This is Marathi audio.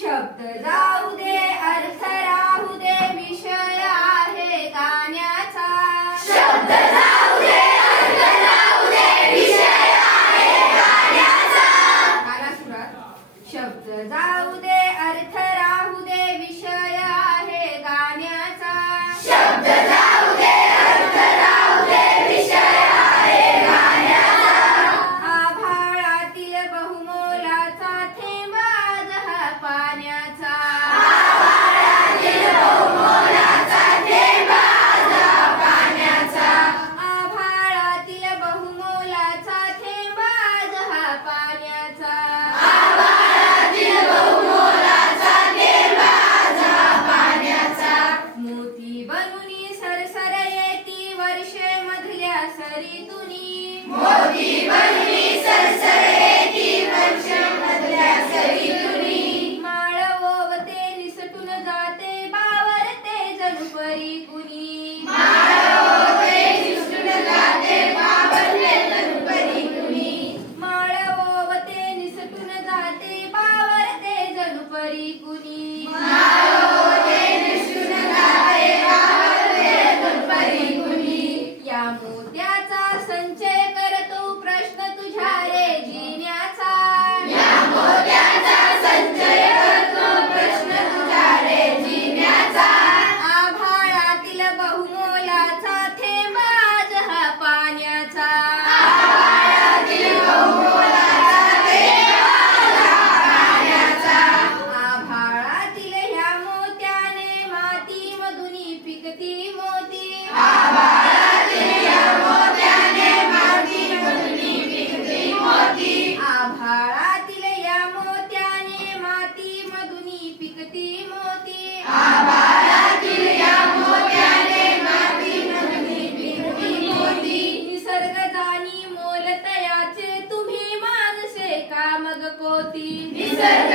शब्द जाऊ दे अर्थ राहू दे विषय आहे गाण्याचा. शब्द जाऊ दे अर्थ राहू दे विषय आहे गाण्याचा. गाना सुरात. शब्द जाऊ दे अर्थ राहू दे विषय आहे गाण्याचा. शब्द जाऊ दे अर्थ राहू दे विषय आहे गाण्याचा. आभाळातील बहुमोलाचा थेंब आज हा पाण्याचा. आभाळातील बहुमोलाचा थेंब आज हा पाण्याचा. आभाळातील बहुमोलाचा थेंब आज हा पाण्याचा. आभाळातील बहुमोलाचा थेंब आज हा पाण्याचा. मोती बनूनी सरसर येती वर्षे मधल्या सरीतुनी. मोती बनली सरसर येती वर्षमधल्या सरीतुनी. माळ ओवते निसटून जाते बावरते जणू परी कुणी. माळ ओवते निसटून जाते बावरते जणू परी कुणी. माळ ओवते निसटून जाते बावरते जणू परी कुणी. माळ ओवते निसटून जाते बावरते जणू परी कुणी. या मोत्याचा संचय करतो प्रश्न तुझ्या रे जिण्याचा. या मोत्याचा संचय करतो प्रश्न तुझ्या रे जिण्याचा. आभाळातील बहुमोलाचा थेंब आज हा पाण्याचा. आभाळातील बहुमोलाचा थेंब आज हा पाण्याचा. आभाळातील ह्या मोत्याने माती मधुनी पिकती मोती. आभाळातील या मोत्याने मातीमधुनी पिकती मोती. आभाळातील या मोत्याने माती मधुनी पिकती मोती. आभाळातील या मोत्याने मातीमधुनी पिकती मोती. निसर्ग जाणी मोल तयाचे तुम्ही माणसे का मग कोती. निसर्ग